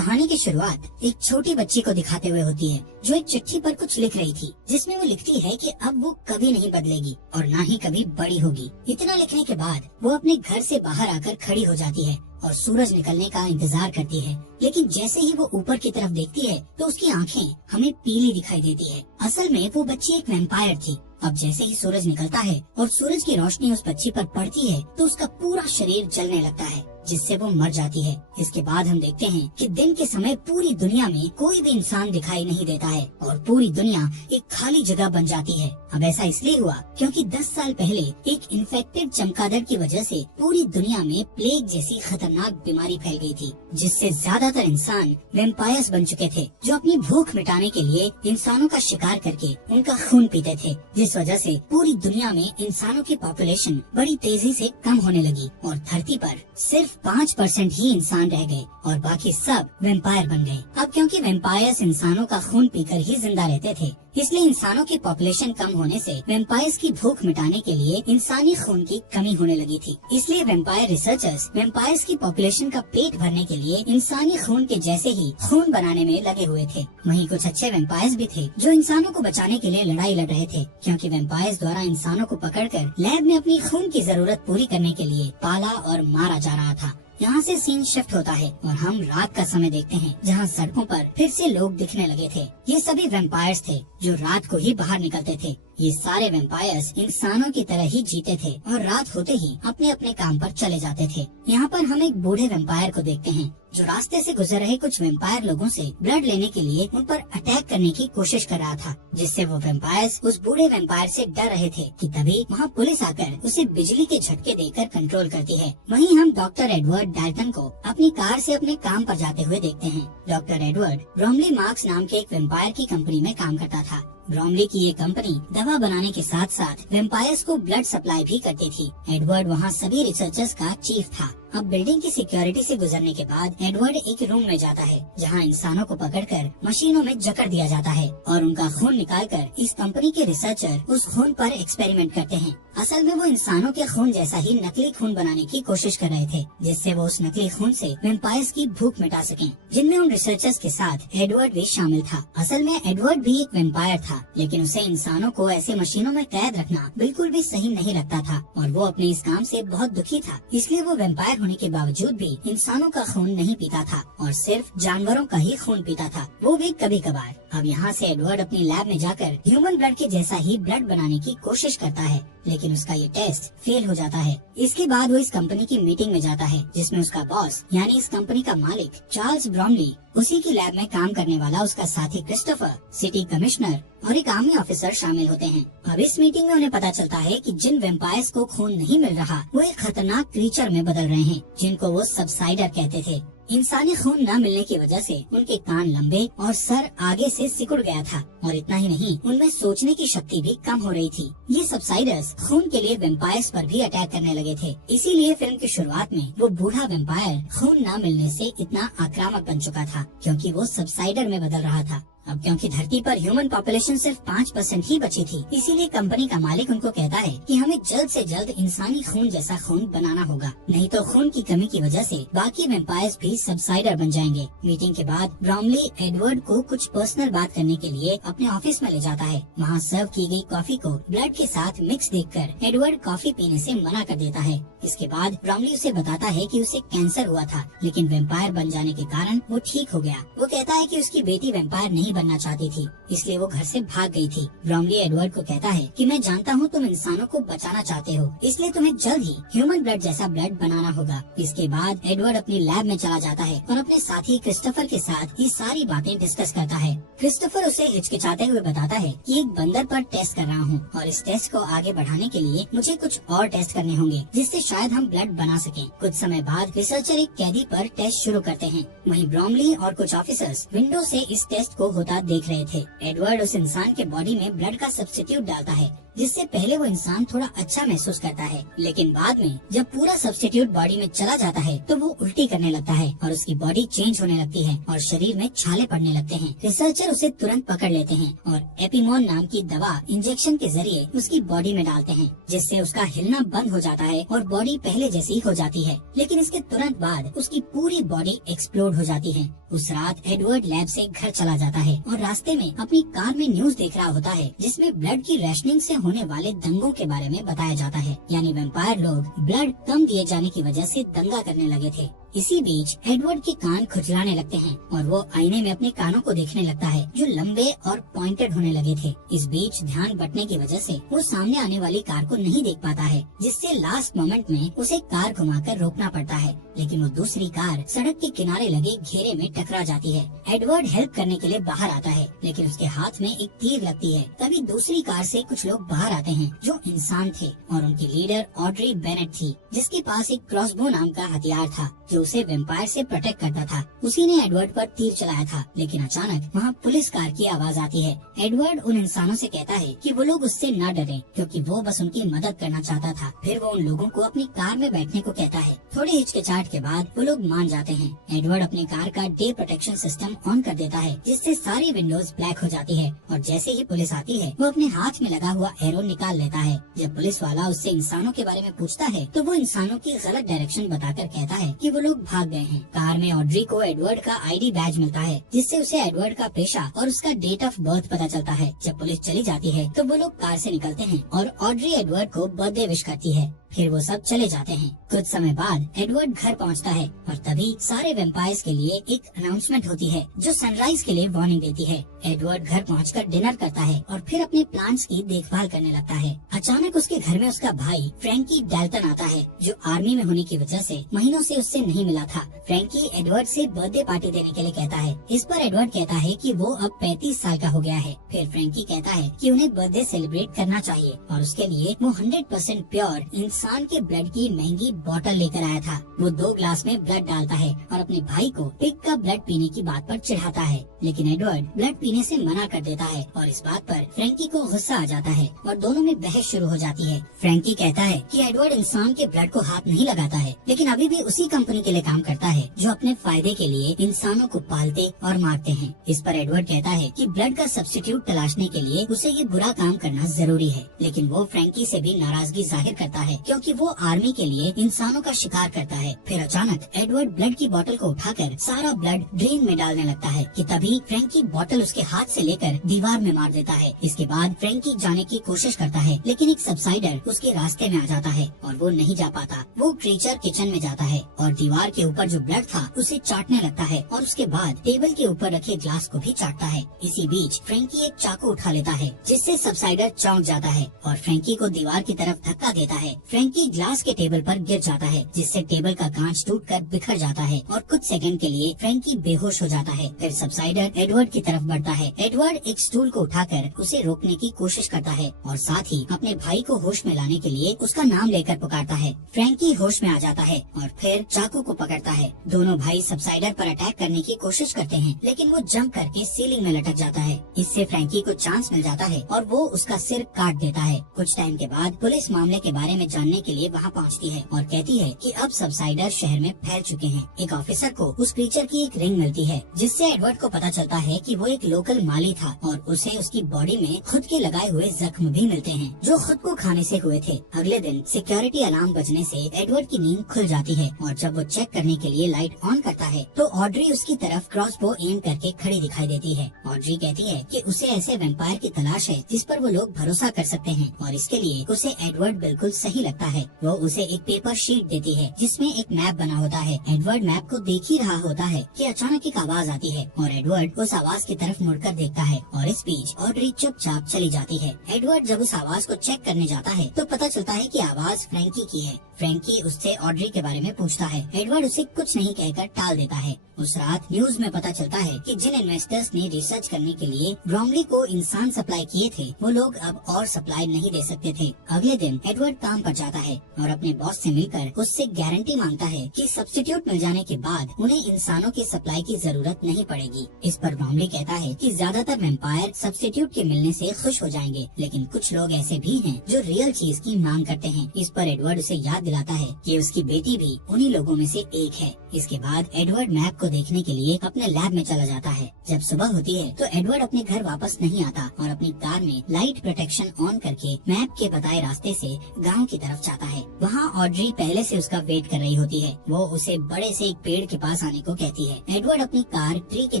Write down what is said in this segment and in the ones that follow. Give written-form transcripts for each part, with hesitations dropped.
कहानी की शुरुआत एक छोटी बच्ची को दिखाते हुए होती है जो एक चिट्ठी पर कुछ लिख रही थी, जिसमें वो लिखती है कि अब वो कभी नहीं बदलेगी और ना ही कभी बड़ी होगी। इतना लिखने के बाद वो अपने घर से बाहर आकर खड़ी हो जाती है और सूरज निकलने का इंतजार करती है। लेकिन जैसे ही वो ऊपर की तरफ देखती है तो उसकी आंखें हमें पीली दिखाई देती है। असल में वो बच्ची एक वैम्पायर थी। अब जैसे ही सूरज निकलता है और सूरज की रोशनी उस बच्ची पर पड़ती है तो उसका पूरा शरीर जलने लगता है, जिससे वो मर जाती है। इसके बाद हम देखते हैं कि दिन के समय पूरी दुनिया में कोई भी इंसान दिखाई नहीं देता है और पूरी दुनिया एक खाली जगह बन जाती है। अब ऐसा इसलिए हुआ क्योंकि 10 साल पहले एक इन्फेक्टेड चमगादड़ की वजह से पूरी दुनिया में प्लेग जैसी खतरनाक बीमारी फैल गई थी, जिससे ज्यादातर इंसान वैम्पायर्स बन चुके थे, जो अपनी भूख मिटाने के लिए इंसानों का शिकार करके उनका खून पीते थे। जिस वजह से पूरी दुनिया में इंसानों की पॉपुलेशन बड़ी तेजी से कम होने लगी और धरती पर सिर्फ 5% ही इंसान रह गए और बाकी सब वैम्पायर बन गए। अब क्योंकि वैम्पायर्स इंसानों का खून पीकर ही जिंदा रहते थे, इसलिए इंसानों की पॉपुलेशन कम होने से वैम्पायर्स की भूख मिटाने के लिए इंसानी खून की कमी होने लगी थी। इसलिए वैम्पायर रिसर्चर्स वैम्पायर्स की पॉपुलेशन का पेट भरने के लिए इंसानी खून के जैसे ही खून बनाने में लगे हुए थे। वहीं कुछ अच्छे वैम्पायर्स भी थे जो इंसानों को बचाने के लिए लड़ाई लड़ रहे थे, क्योंकि वैम्पायर्स द्वारा इंसानों को पकड़कर लैब में अपनी खून की जरूरत पूरी करने के लिए पाला और मारा जा रहा था। यहाँ से सीन शिफ्ट होता है और हम रात का समय देखते हैं, जहाँ सड़कों पर फिर से लोग दिखने लगे थे। ये सभी वैम्पायर्स थे जो रात को ही बाहर निकलते थे। ये सारे वैम्पायर्स इंसानों की तरह ही जीते थे और रात होते ही अपने अपने काम पर चले जाते थे। यहाँ पर हम एक बूढ़े वैम्पायर को देखते हैं जो रास्ते से गुजर रहे कुछ वैम्पायर लोगों से ब्लड लेने के लिए उन पर अटैक करने की कोशिश कर रहा था, जिससे वो वैम्पायर्स उस बूढ़े वैम्पायर से डर रहे थे कि तभी वहाँ पुलिस आकर उसे बिजली के झटके देकर कंट्रोल करती है। वहीं हम डॉक्टर एडवर्ड डाल्टन को अपनी कार से अपने काम पर जाते हुए देखते हैं। डॉक्टर एडवर्ड ब्रोमली मार्क्स नाम के एक वैम्पायर की कंपनी में काम करता था। ब्रोमली की ये कंपनी दवा बनाने के साथ साथ वैम्पायर्स को ब्लड सप्लाई भी करती थी। एडवर्ड वहाँ सभी रिसर्चर्स का चीफ था। अब बिल्डिंग की सिक्योरिटी से गुजरने के बाद एडवर्ड एक रूम में जाता है, जहाँ इंसानों को पकड़कर मशीनों में जकड़ दिया जाता है और उनका खून निकालकर इस कंपनी के रिसर्चर उस खून पर एक्सपेरिमेंट करते हैं। असल में वो इंसानों के खून जैसा ही नकली खून बनाने की कोशिश कर रहे थे, जिससे वो उस नकली खून से वैम्पायर्स की भूख मिटा सकें, जिनमें उन रिसर्चर्स के साथ एडवर्ड भी शामिल था। असल में एडवर्ड भी एक वैम्पायर था, लेकिन उसे इंसानों को ऐसे मशीनों में कैद रखना बिल्कुल भी सही नहीं लगता था और वो अपने इस काम से बहुत दुखी था। इसलिए वो वैम्पायर होने के बावजूद भी इंसानों का खून नहीं पीता था और सिर्फ जानवरों का ही खून पीता था, वो भी कभी कभार। अब यहाँ से एडवर्ड अपनी लैब में जाकर ह्यूमन ब्लड के जैसा ही ब्लड बनाने की कोशिश करता है, लेकिन उसका ये टेस्ट फेल हो जाता है। इसके बाद वो इस कंपनी की मीटिंग में जाता है, जिसमें उसका बॉस यानी इस कंपनी का मालिक चार्ल्स ब्रोमली, उसी की लैब में काम करने वाला उसका साथी क्रिस्टोफर, सिटी कमिश्नर और एक आर्मी ऑफिसर शामिल होते हैं। अब इस मीटिंग में उन्हें पता चलता है कि जिन वैम्पायर्स को खून नहीं मिल रहा वो एक खतरनाक क्रीचर में बदल रहे हैं, जिनको वो सबसाइडर कहते थे। इंसानी खून न मिलने की वजह से उनके कान लंबे और सर आगे से सिकुड़ गया था और इतना ही नहीं, उनमें सोचने की शक्ति भी कम हो रही थी। ये सबसाइडर्स खून के लिए वैम्पायर्स पर भी अटैक करने लगे थे। इसीलिए फिल्म की शुरुआत में वो बूढ़ा वैम्पायर खून न मिलने से इतना आक्रामक बन चुका था, क्योंकि वो सबसाइडर में बदल रहा था। अब क्योंकि धरती पर ह्यूमन पॉपुलेशन सिर्फ 5% ही बची थी, इसीलिए कंपनी का मालिक उनको कहता है कि हमें जल्द से जल्द इंसानी खून जैसा खून बनाना होगा, नहीं तो खून की कमी की वजह से बाकी वैम्पायर्स भी सबसाइडर बन जाएंगे। मीटिंग के बाद ब्रोमली एडवर्ड को कुछ पर्सनल बात करने के लिए अपने ऑफिस में ले जाता है। वहाँ सर्व की गई कॉफी को ब्लड के साथ मिक्स देखकर एडवर्ड कॉफी पीने से मना कर देता है। इसके बाद ब्रोमली उसे बताता है कि उसे कैंसर हुआ था, लेकिन वैम्पायर बन जाने के कारण वो ठीक हो गया। वो कहता है कि उसकी बेटी वैम्पायर नहीं बनना चाहती थी, इसलिए वो घर से भाग गई थी। ब्रोमली एडवर्ड को कहता है कि मैं जानता हूँ तुम इंसानों को बचाना चाहते हो, इसलिए तुम्हें जल्द ही ह्यूमन ब्लड जैसा ब्लड बनाना होगा। इसके बाद एडवर्ड अपनी लैब में चला जाता है और अपने साथी क्रिस्टोफर के साथ ये सारी बातें डिस्कस करता है। क्रिस्टोफर उसे हिचकिचाते हुए बताता है कि एक बंदर पर टेस्ट कर रहा हूँ और इस टेस्ट को आगे बढ़ाने के लिए मुझे कुछ और टेस्ट करने होंगे, जिससे शायद हम ब्लड बना सकें। कुछ समय बाद रिसर्चर एक कैदी पर टेस्ट शुरू करते हैं। वहीं ब्रोमली और कुछ ऑफिसर्स विंडो से इस टेस्ट को होता देख रहे थे। एडवर्ड उस इंसान के बॉडी में ब्लड का सब्स्टिट्यूट डालता है जिससे पहले वो इंसान थोड़ा अच्छा महसूस करता है, लेकिन बाद में जब पूरा सब्स्टिट्यूट बॉडी में चला जाता है तो वो उल्टी करने लगता है और उसकी बॉडी चेंज होने लगती है और शरीर में छाले पड़ने लगते हैं। रिसर्चर उसे तुरंत पकड़ लेते हैं और एपिमोन नाम की दवा इंजेक्शन के जरिए उसकी बॉडी में डालते हैं, जिससे उसका हिलना बंद हो जाता है और बॉडी पहले जैसी हो जाती है। लेकिन इसके तुरंत बाद उसकी पूरी बॉडी एक्सप्लोड हो जाती है। उस रात एडवर्ड लैब से घर चला जाता है और रास्ते में अपनी कार में न्यूज देख रहा होता है, जिसमें ब्लड की रैशनिंग से होने वाले दंगों के बारे में बताया जाता है। यानी वैम्पायर लोग ब्लड कम दिए जाने की वजह से दंगा करने लगे थे। इसी बीच एडवर्ड के कान खुजलाने लगते हैं और वो आईने में अपने कानों को देखने लगता है, जो लंबे और पॉइंटेड होने लगे थे। इस बीच ध्यान बटने की वजह से वो सामने आने वाली कार को नहीं देख पाता है, जिससे लास्ट मोमेंट में उसे कार घुमाकर रोकना पड़ता है। लेकिन वो दूसरी कार सड़क के किनारे लगे घेरे में टकरा जाती है। एडवर्ड हेल्प करने के लिए बाहर आता है, लेकिन उसके हाथ में एक तीर लगती है। तभी दूसरी कार से कुछ लोग बाहर आते हैं जो इंसान थे और उनकी लीडर ऑड्री बेनेट थी, जिसके पास एक क्रॉसबो नाम का हथियार था जो उसे वैम्पायर से प्रोटेक्ट करता था। उसी ने एडवर्ड पर तीर चलाया था, लेकिन अचानक वहाँ पुलिस कार की आवाज आती है। एडवर्ड उन इंसानों से कहता है कि वो लोग उससे न डरें, क्योंकि वो बस उनकी मदद करना चाहता था। फिर वो उन लोगों को अपनी कार में बैठने को कहता है। थोड़ी हिचकिचाहट के बाद वो लोग मान जाते हैं। एडवर्ड अपनी कार का डे प्रोटेक्शन सिस्टम ऑन कर देता है, जिससे सारी विंडोज ब्लैक हो जाती है और जैसे ही पुलिस आती है वो अपने हाथ में लगा हुआ एरो निकाल लेता है। जब पुलिस वाला उससे इंसानों के बारे में पूछता है तो वो इंसानों की गलत डायरेक्शन बताकर कहता है कि वो लोग भाग गए हैं। कार में ऑड्री को एडवर्ड का आईडी बैज मिलता है, जिससे उसे एडवर्ड का पेशा और उसका डेट ऑफ बर्थ पता चलता है। जब पुलिस चली जाती है तो वो लोग कार से निकलते हैं और ऑड्री एडवर्ड को बर्थडे विश करती है। फिर वो सब चले जाते हैं। कुछ समय बाद एडवर्ड घर पहुंचता है और तभी सारे वेम्पायर्स के लिए एक अनाउंसमेंट होती है जो सनराइज के लिए वार्निंग देती है। एडवर्ड घर पहुंचकर डिनर करता है और फिर अपने प्लांट्स की देखभाल करने लगता है। अचानक उसके घर में उसका भाई फ्रैंकी डैल्टन आता है, जो आर्मी में होने की वजह से महीनों से उससे नहीं मिला था। फ्रैंकी एडवर्ड से बर्थडे पार्टी देने के लिए कहता है। इस पर एडवर्ड कहता है कि वो अब 35 साल का हो गया है। फिर फ्रैंकी कहता है कि उन्हें बर्थडे सेलिब्रेट करना चाहिए और उसके लिए वो 100% प्योर इंसान के ब्लड की महंगी बोतल लेकर आया था। वो 2 ग्लास में ब्लड डालता है और अपने भाई को पिग का ब्लड पीने की बात पर चिढ़ाता है, लेकिन एडवर्ड ब्लड पीने से मना कर देता है और इस बात पर फ्रैंकी को गुस्सा आ जाता है और दोनों में बहस शुरू हो जाती है। फ्रैंकी कहता है कि एडवर्ड इंसान के ब्लड को हाथ नहीं लगाता है, लेकिन अभी भी उसी कंपनी के लिए काम करता है जो अपने फायदे के लिए इंसानों को पालते और मारते हैं। इस पर एडवर्ड कहता है कि ब्लड का सब्स्टिट्यूट तलाशने के लिए उसे ये बुरा काम करना जरूरी है, लेकिन वो फ्रैंकी से भी नाराजगी जाहिर करता है क्योंकि वो आर्मी के लिए इंसानों का शिकार करता है। फिर अचानक एडवर्ड ब्लड की बोतल को उठाकर सारा ब्लड ड्रेन में डालने लगता है कि तभी फ्रैंकी बोतल उसके हाथ से लेकर दीवार में मार देता है। इसके बाद फ्रैंकी जाने की कोशिश करता है, लेकिन एक सबसाइडर उसके रास्ते में आ जाता है और वो नहीं जा पाता। वो क्रीचर किचन में जाता है और दीवार के ऊपर जो ब्लड था उसे चाटने लगता है और उसके बाद टेबल के ऊपर रखे ग्लास को भी चाटता है। इसी बीच फ्रैंकी एक चाकू उठा लेता है, जिससे सबसाइडर चौंक जाता है और फ्रैंकी को दीवार की तरफ धक्का देता है। फ्रैंकी ग्लास के टेबल पर गिर जाता है, जिससे टेबल का कांच टूटकर बिखर जाता है और कुछ सेकंड के लिए फ्रैंकी बेहोश हो जाता है। फिर सबसाइडर एडवर्ड की तरफ बढ़ता है। एडवर्ड एक स्टूल को उठाकर उसे रोकने की कोशिश करता है और साथ ही अपने भाई को होश में लाने के लिए उसका नाम लेकर पुकारता है। फ्रैंकी होश में आ जाता है और फिर चाकू को पकड़ता है। दोनों भाई सबसाइडर पर अटैक करने की कोशिश करते हैं, लेकिन वो जंप करके सीलिंग में लटक जाता है। इससे फ्रैंकी को चांस मिल जाता है और वो उसका सिर काट देता है। कुछ टाइम के बाद पुलिस मामले के बारे में जानने के लिए वहाँ पहुँचती है और कहती है कि अब सबसाइडर शहर में फैल चुके हैं। एक ऑफिसर को उस क्रीचर की एक रिंग मिलती है, जिससे एडवर्ड को पता चलता है कि वो एक लोकल माली था और उसे उसकी बॉडी में खुद के लगाए हुए जख्म भी मिलते हैं, जो खुद को खाने से हुए थे। अगले दिन सिक्योरिटी अलार्म बजने से एडवर्ड की नींद खुल जाती है और जब वो चेक करने के लिए लाइट ऑन करता है तो ऑड्री उसकी तरफ क्रॉसबो एम करके खड़ी दिखाई देती है। ऑड्री कहती है कि उसे ऐसे वैम्पायर की तलाश है जिस पर वो लोग भरोसा कर सकते हैं और इसके लिए उसे एडवर्ड बिल्कुल सही लगता है। वो उसे एक पेपर शीट देती है जिसमें एक मैप बना होता है। एडवर्ड मैप को देख ही रहा होता है कि अचानक एक आवाज आती है और एडवर्ड उस आवाज की तरफ मुड़कर देखता है और इस बीच ऑड्री चुपचाप चली जाती है। एडवर्ड जब उस आवाज को चेक करने जाता है तो पता चलता है कि आवाज फ्रैंकी की है। फ्रैंकी उससे ऑड्री के बारे में पूछता है। एडवर्ड उसे कुछ नहीं कहकर टाल देता है। उस रात न्यूज में पता चलता है कि जिन इन्वेस्टर्स ने रिसर्च करने के लिए ब्रॉमली को इंसान सप्लाई किए थे वो लोग अब और सप्लाई नहीं दे सकते थे। अगले दिन एडवर्ड काम पर जाता है और अपने बॉस से मिलकर उससे गारंटी मांगता है कि सब्स्टिट्यूट मिल जाने के बाद उन्हें इंसानों की सप्लाई की जरूरत नहीं पड़ेगी। इस पर ब्रॉमली कहता है कि ज्यादातर वेम्पायर सब्स्टिट्यूट के मिलने से खुश हो जाएंगे, लेकिन कुछ लोग ऐसे भी हैं जो रियल चीज की मांग करते हैं। इस पर एडवर्ड उसे याद दिलाता है कि उसकी बेटी भी उन्हीं लोगों में से एक है। इसके बाद एडवर्ड मैप को देखने के लिए अपने लैब में चला जाता है। जब सुबह होती है तो एडवर्ड अपने घर वापस नहीं आता और अपनी कार में लाइट प्रोटेक्शन ऑन करके मैप के बताए रास्ते से गांव की तरफ जाता है। वहाँ ऑड्री पहले से उसका वेट कर रही होती है। वो उसे बड़े से एक पेड़ के पास आने को कहती है। एडवर्ड अपनी कार ट्री के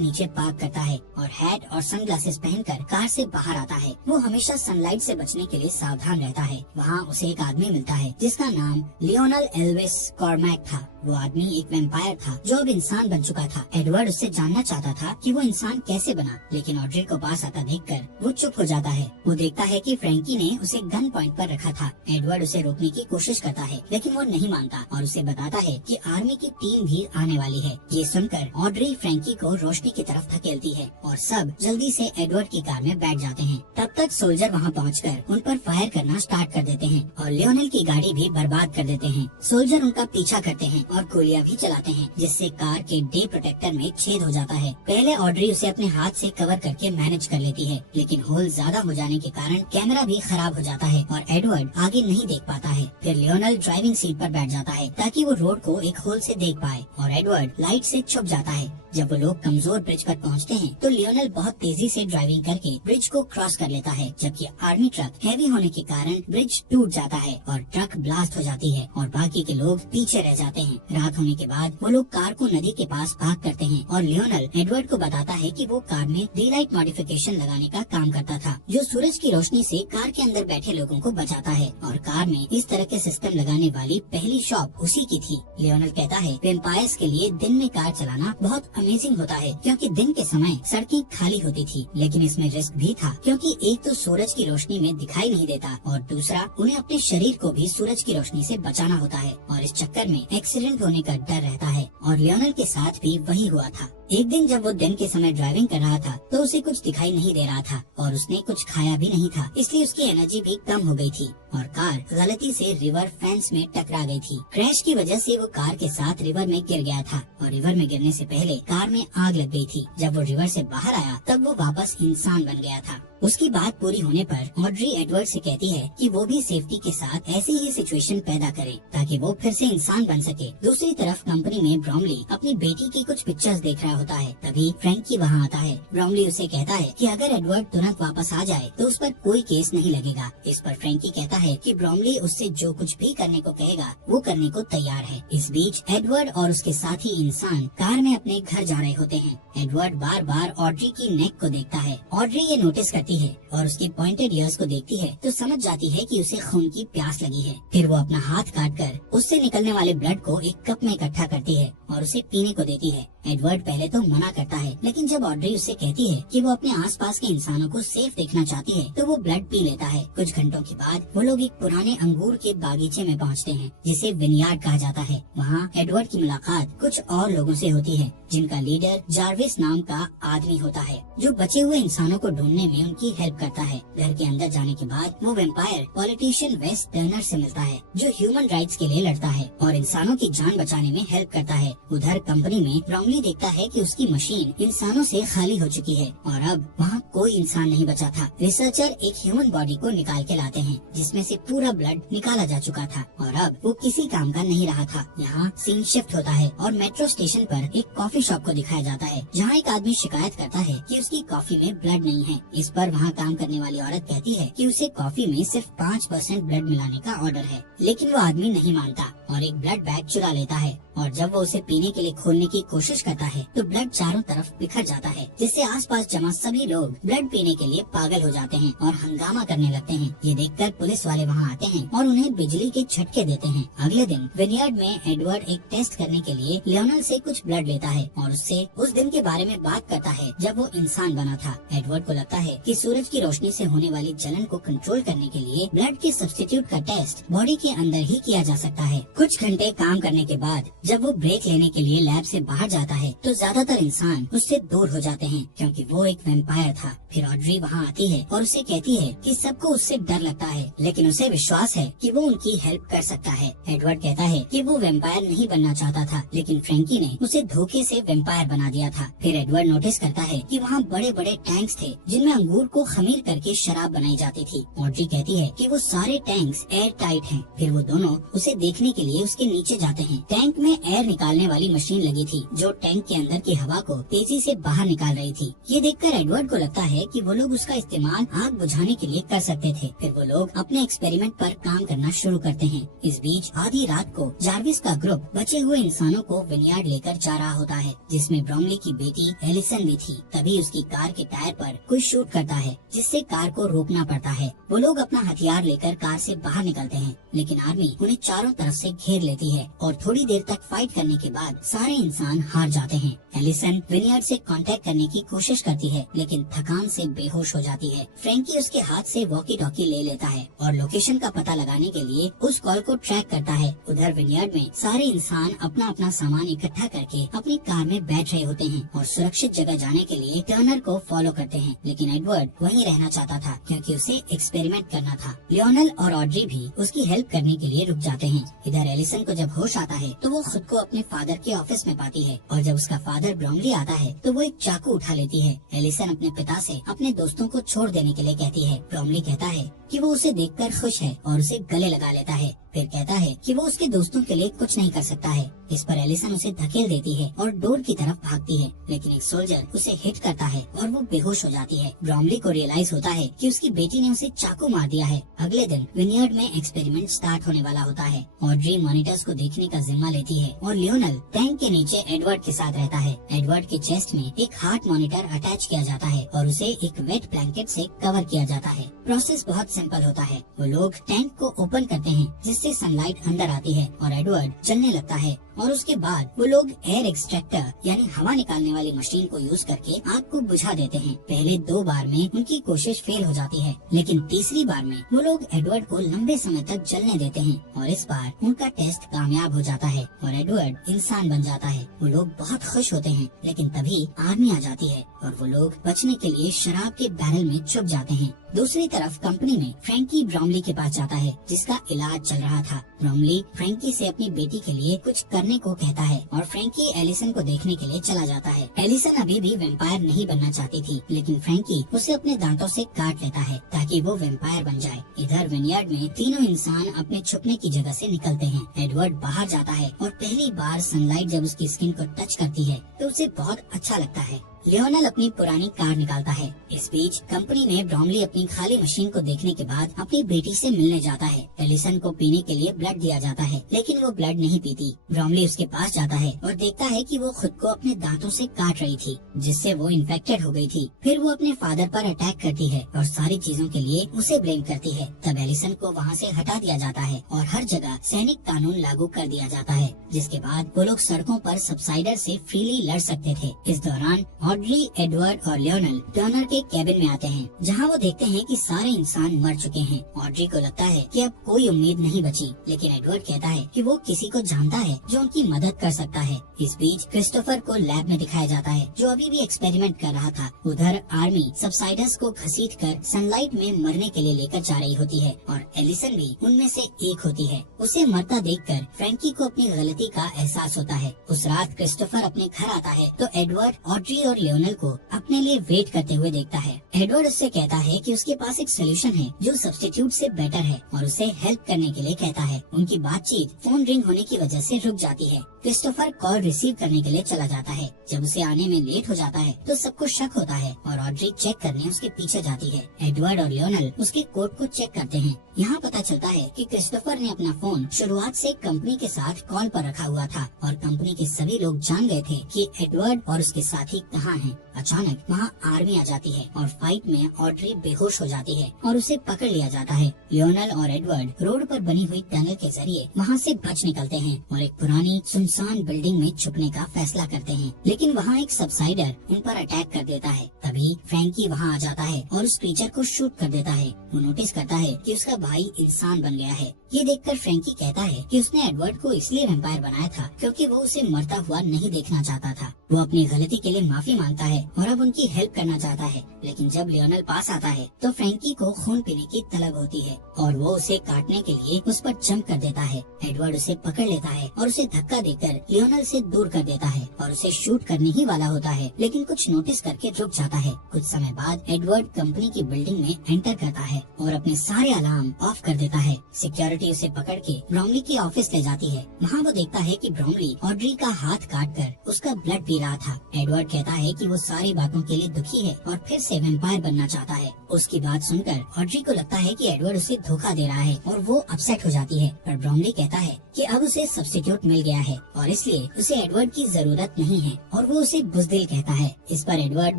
नीचे पार्क करता है और हैट और सनग्लासेस पहनकर कार से बाहर आता है। वो हमेशा सनलाइट से बचने के लिए सावधान रहता है। वहाँ उसे एक आदमी मिलता है जिसका नाम लियोनल एल्विस कॉर्मैक था। वो आदमी एक वेम्पायर था जो अब इंसान बन चुका था। एडवर्ड उससे जानना चाहता था कि वो इंसान कैसे बना, लेकिन ऑड्री को पास आता देखकर वो चुप हो जाता है। वो देखता है कि फ्रैंकी ने उसे गन पॉइंट पर रखा था। एडवर्ड उसे रोकने की कोशिश करता है, लेकिन वो नहीं मानता और उसे बताता है कि आर्मी की टीम भी आने वाली है। ये सुनकर ऑड्री फ्रैंकी को रोशनी की तरफ धकेलती है और सब जल्दी से एडवर्ड की कार में बैठ जाते हैं। तब तक सोल्जर वहाँ पहुँचकर उन पर फायर करना स्टार्ट कर देते हैं और लियोनेल की गाड़ी भी बर्बाद कर देते हैं। सोल्जर उनका पीछा करते हैं और गोलियां भी चलाते हैं, जिससे कार के डे प्रोटेक्टर में छेद हो जाता है। पहले ऑड्री उसे अपने हाथ से कवर करके मैनेज कर लेती है, लेकिन होल ज्यादा हो जाने के कारण कैमरा भी खराब हो जाता है और एडवर्ड आगे नहीं देख पाता है। फिर लियोनेल ड्राइविंग सीट पर बैठ जाता है ताकि वो रोड को एक होल से देख पाए और एडवर्ड लाइट से छुप जाता है। जब वो लोग कमजोर ब्रिज पर पहुंचते हैं तो लियोनेल बहुत तेजी से ड्राइविंग करके ब्रिज को क्रॉस कर लेता है, जबकि आर्मी ट्रक हैवी होने के कारण ब्रिज टूट जाता है और ट्रक ब्लास्ट हो जाती है और बाकी के लोग पीछे रह जाते हैं। रात होने के बाद वो लोग कार को नदी के पास पार्क करते हैं और लियोनेल एडवर्ड को बताता है कि वो कार में डीलाइट मॉडिफिकेशन लगाने का काम करता था, जो सूरज की रोशनी से कार के अंदर बैठे लोगों को बचाता है और कार में इस तरह के सिस्टम लगाने वाली पहली शॉप उसी की थी। लियोनेल कहता है वेम्पायर्स के लिए दिन में कार चलाना बहुत अमेजिंग होता है, क्योंकि दिन के समय सड़कें खाली होती थी, लेकिन इसमें रिस्क भी था, क्योंकि एक तो सूरज की रोशनी में दिखाई नहीं देता और दूसरा उन्हें अपने शरीर को भी सूरज की रोशनी से बचाना होता है और इस चक्कर में एक्सीडेंट होने का डर रहता है। और लियोनेल के साथ भी वही हुआ था। एक दिन जब वो दिन के समय ड्राइविंग कर रहा था तो उसे कुछ दिखाई नहीं दे रहा था और उसने कुछ खाया भी नहीं था, इसलिए उसकी एनर्जी भी कम हो गई थी और कार गलती से रिवर फेंस में टकरा गई थी। क्रैश की वजह से वो कार के साथ रिवर में गिर गया था और रिवर में गिरने से पहले कार में आग लग गई थी। जब वो रिवर से बाहर आया तब वो वापस इंसान बन गया था। उसकी बात पूरी होने पर ऑड्री एडवर्ड से कहती है कि वो भी सेफ्टी के साथ ऐसी ही सिचुएशन पैदा करे ताकि वो फिर से इंसान बन सके। दूसरी तरफ कंपनी में ब्रॉमली अपनी बेटी की कुछ पिक्चर्स देख रहा होता है। तभी फ्रैंकी वहाँ आता है। ब्रॉमली उसे कहता है कि अगर एडवर्ड तुरंत वापस आ जाए तो उस पर कोई केस नहीं लगेगा। इस पर फ्रैंकी कहता है कि ब्रॉमली उससे जो कुछ भी करने को कहेगा वो करने को तैयार है। इस बीच एडवर्ड और उसके साथी इंसान कार में अपने घर जा रहे होते हैं। एडवर्ड बार बार ऑड्री की नेक को देखता है। ऑड्री ये नोटिस करती है और उसके पॉइंटेड ईयर्स को देखती है तो समझ जाती है कि उसे खून की प्यास लगी है। फिर वो अपना हाथ काटकर उससे निकलने वाले ब्लड को एक कप में इकट्ठा करती है और उसे पीने को देती है। एडवर्ड पहले तो मना करता है, लेकिन जब ऑड्री उससे कहती है कि वो अपने आसपास के इंसानों को सेफ देखना चाहती है तो वो ब्लड पी लेता है। कुछ घंटों के बाद वो लोग एक पुराने अंगूर के बागीचे में पहुंचते हैं जिसे विनयार्ड कहा जाता है। वहाँ एडवर्ड की मुलाकात कुछ और लोगों से होती है जिनका लीडर जार्विस नाम का आदमी होता है, जो बचे हुए इंसानों को ढूंढने में उनकी हेल्प करता है। घर के अंदर जाने के बाद वो वेम्पायर पॉलिटिशियन वेस टर्नर से मिलता है, जो ह्यूमन राइट्स के लिए लड़ता है और इंसानों की जान बचाने में हेल्प करता है। उधर कंपनी में ब्रॉमली देखता है कि उसकी मशीन इंसानों से खाली हो चुकी है और अब वहाँ कोई इंसान नहीं बचा था। रिसर्चर एक ह्यूमन बॉडी को निकाल के लाते हैं जिसमें से पूरा ब्लड निकाला जा चुका था और अब वो किसी काम का नहीं रहा था। यहाँ सीन शिफ्ट होता है और मेट्रो स्टेशन पर एक कॉफी शॉप को दिखाया जाता है, जहाँ एक आदमी शिकायत करता है कि उसकी कॉफी में ब्लड नहीं है। इस पर वहाँ काम करने वाली औरत कहती है कि उसे कॉफी में सिर्फ 5% ब्लड मिलाने का ऑर्डर है, लेकिन वो आदमी नहीं मानता और एक ब्लड बैग चुरा लेता है और जब वो उसे पीने के लिए खोलने की कोशिश करता है तो ब्लड चारों तरफ बिखर जाता है, जिससे आसपास जमा सभी लोग ब्लड पीने के लिए पागल हो जाते हैं और हंगामा करने लगते हैं। ये देखकर पुलिस वाले वहाँ आते हैं और उन्हें बिजली के झटके देते हैं। अगले दिन विनयार्ड में एडवर्ड एक टेस्ट करने के लिए लियोनेल से कुछ ब्लड लेता है और उससे उस दिन के बारे में बात करता है जब वो इंसान बना था। एडवर्ड को लगता है कि सूरज की रोशनी से होने वाली जलन को कंट्रोल करने के लिए ब्लड के सब्स्टिट्यूट का टेस्ट बॉडी के अंदर ही किया जा सकता है। कुछ घंटे काम करने के बाद जब वो ब्रेक लेने के लिए लैब से बाहर जाता है तो ज्यादातर इंसान उससे दूर हो जाते हैं क्योंकि वो एक वैम्पायर था। फिर ऑड्री वहाँ आती है और उसे कहती है कि सबको उससे डर लगता है, लेकिन उसे विश्वास है कि वो उनकी हेल्प कर सकता है। एडवर्ड कहता है कि वो वैम्पायर नहीं बनना चाहता था, लेकिन फ्रैंकी ने उसे धोखे से वैम्पायर बना दिया था। फिर एडवर्ड नोटिस करता है कि वहाँ बड़े बड़े टैंक्स थे जिनमें अंगूर को खमीर करके शराब बनाई जाती थी। ऑड्री कहती है कि वो सारे टैंक्स एयर टाइट हैं। फिर वो दोनों उसे देखने के लिए उसके नीचे जाते हैं। टैंक में एयर निकालने वाली मशीन लगी थी जो टैंक के अंदर की हवा को तेजी से बाहर निकाल रही थी। ये देखकर एडवर्ड को लगता है कि वो लोग उसका इस्तेमाल आग बुझाने के लिए कर सकते थे। फिर वो लोग अपने एक्सपेरिमेंट पर काम करना शुरू करते हैं। इस बीच आधी रात को जार्विस का ग्रुप बचे हुए इंसानों को विनयार्ड लेकर जा रहा होता है, जिसमें ब्रोमली की बेटी एलिसन भी थी। तभी उसकी कार के टायर पर कोई शूट करता है, जिससे कार को रोकना पड़ता है। वो लोग अपना हथियार लेकर कार से बाहर निकलते हैं, लेकिन आर्मी उन्हें चारों तरफ से घेर लेती है और थोड़ी देर तक फाइट करने के बाद सारे इंसान हार जाते हैं। एलिसन विनयार्ड से कांटेक्ट करने की कोशिश करती है, लेकिन थकान से बेहोश हो जाती है। फ्रैंकी उसके हाथ से वॉकी टॉकी ले लेता है और लोकेशन का पता लगाने के लिए उस कॉल को ट्रैक करता है। उधर विनयार्ड में सारे इंसान अपना अपना सामान इकट्ठा करके अपनी कार में बैठ रहे होते हैं और सुरक्षित जगह जाने के लिए टर्नर को फॉलो करते हैं, लेकिन एडवर्ड वहीं रहना चाहता था क्योंकि उसे एक्सपेरिमेंट करना था। लियोनल और ऑड्री भी उसकी हेल्प करने के लिए रुक जाते हैं। इधर एलिसन को जब होश आता है तो वो खुद को अपने फादर के ऑफिस में पाती है और जब उसका फादर ब्रोमली आता है तो वो एक चाकू उठा लेती है। एलिसन अपने पिता से अपने दोस्तों को छोड़ देने के लिए कहती है। ब्रोमली कहता है कि वो उसे देखकर खुश है और उसे गले लगा लेता है। फिर कहता है कि वो उसके दोस्तों के लिए कुछ नहीं कर सकता है। इस पर एलिसन उसे धकेल देती है और डोर की तरफ भागती है, लेकिन एक सोल्जर उसे हिट करता है और वो बेहोश हो जाती है। ब्रोमली को रियलाइज होता है कि उसकी बेटी ने उसे चाकू मार दिया है। अगले दिन विनयार्ड में एक्सपेरिमेंट स्टार्ट होने वाला होता है। ऑड्री मॉनिटर्स को देखने का जिम्मा लेती है और लियोनल टैंक के नीचे एडवर्ड के साथ रहता है। एडवर्ड के चेस्ट में एक हार्ट मॉनिटर अटैच किया जाता है और उसे एक वेट ब्लैंकेट से कवर किया जाता है। प्रोसेस बहुत सिंपल होता है। वो लोग टैंक को ओपन करते हैं जिससे सनलाइट अंदर आती है और एडवर्ड चलने लगता है और उसके बाद वो लोग एयर एक्सट्रैक्टर यानी हवा निकालने वाली मशीन को यूज करके आग को बुझा देते हैं। पहले 2 बार में उनकी कोशिश फेल हो जाती है, लेकिन तीसरी बार में वो लोग एडवर्ड को लंबे समय तक जलने देते हैं और इस बार उनका टेस्ट कामयाब हो जाता है और एडवर्ड इंसान बन जाता है। वो लोग बहुत खुश होते हैं, लेकिन तभी आर्मी आ जाती है और वो लोग बचने के लिए शराब के बैरल में छुप जाते हैं। दूसरी तरफ कंपनी में फ्रैंकी ब्रोमली के पास जाता है जिसका इलाज चल रहा था। ब्रोमली फ्रैंकी से अपनी बेटी के लिए कुछ करने को कहता है और फ्रैंकी एलिसन को देखने के लिए चला जाता है। एलिसन अभी भी वैम्पायर नहीं बनना चाहती थी, लेकिन फ्रैंकी उसे अपने दांतों से काट लेता है ताकि वो वैम्पायर बन जाए। इधर विनयार्ड में तीनों इंसान अपने छुपने की जगह से निकलते हैं। एडवर्ड बाहर जाता है और पहली बार सनलाइट जब उसकी स्किन को टच करती है तो उसे बहुत अच्छा लगता है। लियोनल अपनी पुरानी कार निकालता है। इस बीच कंपनी में ब्रोमली अपनी खाली मशीन को देखने के बाद अपनी बेटी से मिलने जाता है। एलिसन को पीने के लिए ब्लड दिया जाता है, लेकिन वो ब्लड नहीं पीती। ब्रोमली उसके पास जाता है और देखता है कि वो खुद को अपने दांतों से काट रही थी, जिससे वो इन्फेक्टेड हो गई थी। फिर वो अपने फादर पर अटैक करती है और सारी चीजों के लिए उसे ब्लेम करती है। तब एलिसन को वहाँ से हटा दिया जाता है और हर जगह सैनिक कानून लागू कर दिया जाता है, जिसके बाद वो लोग सड़कों पर सबसाइडर से फ्रीली लड़ सकते थे। इस दौरान ऑड्री, एडवर्ड और लियोनल टर्नर के कैबिन में आते हैं, जहां वो देखते हैं कि सारे इंसान मर चुके हैं। ऑड्री को लगता है कि अब कोई उम्मीद नहीं बची, लेकिन एडवर्ड कहता है कि वो किसी को जानता है जो उनकी मदद कर सकता है। इस बीच क्रिस्टोफर को लैब में दिखाया जाता है, जो अभी भी एक्सपेरिमेंट कर रहा था। उधर आर्मी सबसाइडर्स को घसीटकर सनलाइट में मरने के लिए लेकर जा रही होती है और एलिसन भी उनमें से एक होती है। उसे मरता देखकर फ्रैंकी को अपनी गलती का एहसास होता है। उस रात क्रिस्टोफर अपने घर आता है तो एडवर्ड, ऑड्री और लियोनल को अपने लिए वेट करते हुए देखता है। एडवर्ड उससे कहता है कि उसके पास एक सोल्यूशन है जो सब्स्टिट्यूट से बेटर है और उसे हेल्प करने के लिए कहता है। उनकी बातचीत फोन रिंग होने की वजह से रुक जाती है। क्रिस्टोफर कॉल रिसीव करने के लिए चला जाता है। जब उसे आने में लेट हो जाता है तो सबको शक होता है और ऑड्री चेक करने उसके पीछे जाती है। एडवर्ड और लियोनल उसके कोट को चेक करते हैं। यहाँ पता चलता है कि क्रिस्टोफर ने अपना फोन शुरुआत से कंपनी के साथ कॉल पर रखा हुआ था और कंपनी के सभी लोग जान गए थे कि एडवर्ड और उसके साथी कहाँ हैं। अचानक वहाँ आर्मी आ जाती है और फाइट में ऑड्री बेहोश हो जाती है और उसे पकड़ लिया जाता है। लियोनल और एडवर्ड रोड पर बनी हुई टनल के जरिए वहाँ से बच निकलते हैं और एक पुरानी सुनसान बिल्डिंग में छुपने का फैसला करते हैं, लेकिन वहाँ एक सबसाइडर उन पर अटैक कर देता है। तभी फ्रैंकी वहाँ आ जाता है और उस क्रीचर को शूट कर देता है। वो नोटिस करता है कि उसका भाई इंसान बन गया है। ये देखकर फ्रैंकी कहता है कि उसने एडवर्ड को इसलिए वैम्पायर बनाया था क्योंकि वो उसे मरता हुआ नहीं देखना चाहता था। वो अपनी गलती के लिए माफी मांगता है और अब उनकी हेल्प करना चाहता है। लेकिन जब लियोनल पास आता है तो फ्रैंकी को खून पीने की तलब होती है और वो उसे काटने के लिए उस पर जंप कर देता है। एडवर्ड उसे पकड़ लेता है और उसे धक्का देकर लियोनल से दूर कर देता है और उसे शूट करने ही वाला होता है, लेकिन कुछ नोटिस करके रुक जाता है। कुछ समय बाद एडवर्ड कंपनी की बिल्डिंग में एंटर करता है और अपने सारे अलार्म ऑफ कर देता है। सिक्योरिटी उसे पकड़ के ब्रोमली की ऑफिस ले जाती है। वहाँ वो देखता है कि ब्रोमली ऑड्री का हाथ काट कर उसका ब्लड पी रहा था। एडवर्ड कहता है कि वो सारी बातों के लिए दुखी है और फिर से वैम्पायर बनना चाहता है। उसकी बात सुनकर ऑड्री को लगता है कि एडवर्ड उसे धोखा दे रहा है और वो अपसेट हो जाती है, पर ब्रोमली कहता है कि अब उसे सब्स्टिट्यूट मिल गया है और इसलिए उसे एडवर्ड की जरूरत नहीं है और वो उसे बुज़दिल कहता है। इस पर एडवर्ड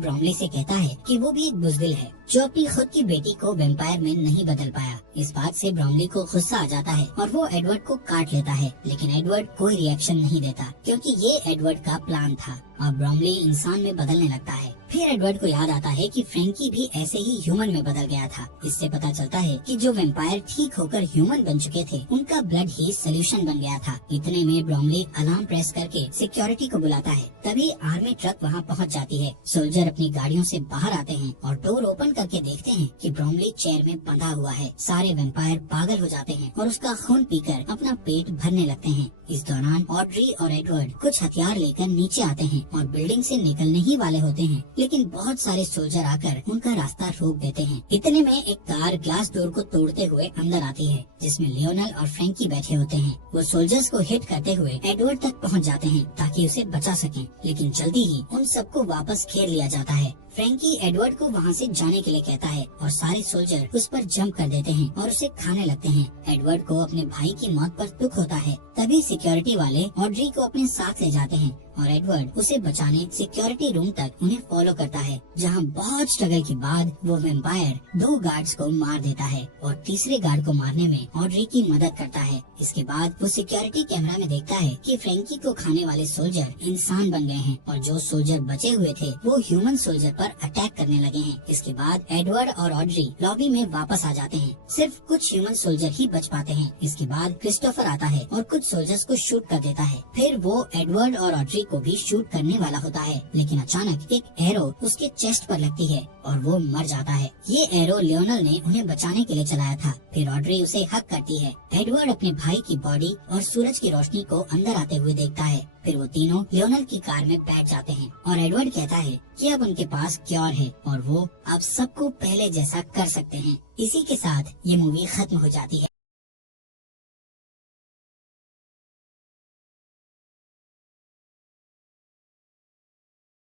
ब्रोमली से कहता है कि वो भी एक बुज़दिल है जो अपनी खुद की बेटी को वैम्पायर में नहीं बदल पाया। इस बात से ब्रोमली को गुस्सा आ जाता है और वो एडवर्ड को काट लेता है, लेकिन एडवर्ड कोई रिएक्शन नहीं देता क्योंकि ये एडवर्ड का प्लान था। और ब्रोमली इंसान में बदलने लगता है। फिर एडवर्ड को याद आता है कि फ्रैंकी भी ऐसे ही ह्यूमन में बदल गया था। इससे पता चलता है कि जो वैम्पायर ठीक होकर ह्यूमन बन चुके थे उनका ब्लड ही सोल्यूशन बन गया था। इतने में ब्रोमली अलार्म प्रेस करके सिक्योरिटी को बुलाता है। तभी आर्मी ट्रक वहाँ पहुँच जाती है। सोल्जर अपनी गाड़ियों से बाहर आते हैं और डोर ओपन करके देखते हैं कि ब्रोमली चेयर में बंधा हुआ है। सारे वैम्पायर पागल हो जाते हैं और उसका खून पीकर अपना पेट भरने लगते हैं। इस दौरान ऑड्री और एडवर्ड कुछ हथियार लेकर नीचे आते हैं और बिल्डिंग से निकलने ही वाले होते हैं, लेकिन बहुत सारे सोल्जर आकर उनका रास्ता रोक देते हैं। इतने में एक कार ग्लास डोर को तोड़ते हुए अंदर आती है, जिसमें लियोनल और फ्रैंकी बैठे होते हैं। वो सोल्जर्स को हिट करते हुए एडवर्ड तक पहुंच जाते हैं ताकि उसे बचा सकें, लेकिन जल्दी ही उन सबको वापस घेर लिया जाता है। फ्रैंकी एडवर्ड को वहाँ से जाने के लिए कहता है और सारे सोल्जर उस पर जंप कर देते हैं और उसे खाने लगते हैं। एडवर्ड को अपने भाई की मौत पर दुख होता है। तभी सिक्योरिटी वाले ऑड्री को अपने साथ ले जाते हैं और एडवर्ड उसे बचाने सिक्योरिटी रूम तक उन्हें फॉलो करता है, जहाँ बहुत स्ट्रगल के बाद वो वैम्पायर 2 गार्ड्स को मार देता है और तीसरे गार्ड को मारने में ऑड्री की मदद करता है। इसके बाद वो सिक्योरिटी कैमरा में देखता है कि फ्रैंकी को खाने वाले सोल्जर इंसान बन गए हैं और जो सोल्जर बचे हुए थे वो ह्यूमन सोल्जर पर अटैक करने लगे हैं। इसके बाद एडवर्ड और ऑड्री लॉबी में वापस आ जाते हैं। सिर्फ कुछ ह्यूमन सोल्जर ही बच पाते हैं। इसके बाद क्रिस्टोफर आता है और कुछ सोल्जर्स को शूट कर देता है। फिर वो एडवर्ड और ऑड्री को भी शूट करने वाला होता है, लेकिन अचानक एक एरो उसके चेस्ट पर लगती है और वो मर जाता है। ये एरो लियोनल ने उन्हें बचाने के लिए चलाया था। फिर ऑड्री उसे हक करती है। एडवर्ड अपने भाई की बॉडी और सूरज की रोशनी को अंदर आते हुए देखता है। फिर वो तीनों लियोनल की कार में बैठ जाते हैं और एडवर्ड कहता है कि अब उनके पास क्योर है और वो अब सबको पहले जैसा कर सकते हैं। इसी के साथ ये मूवी खत्म हो जाती है।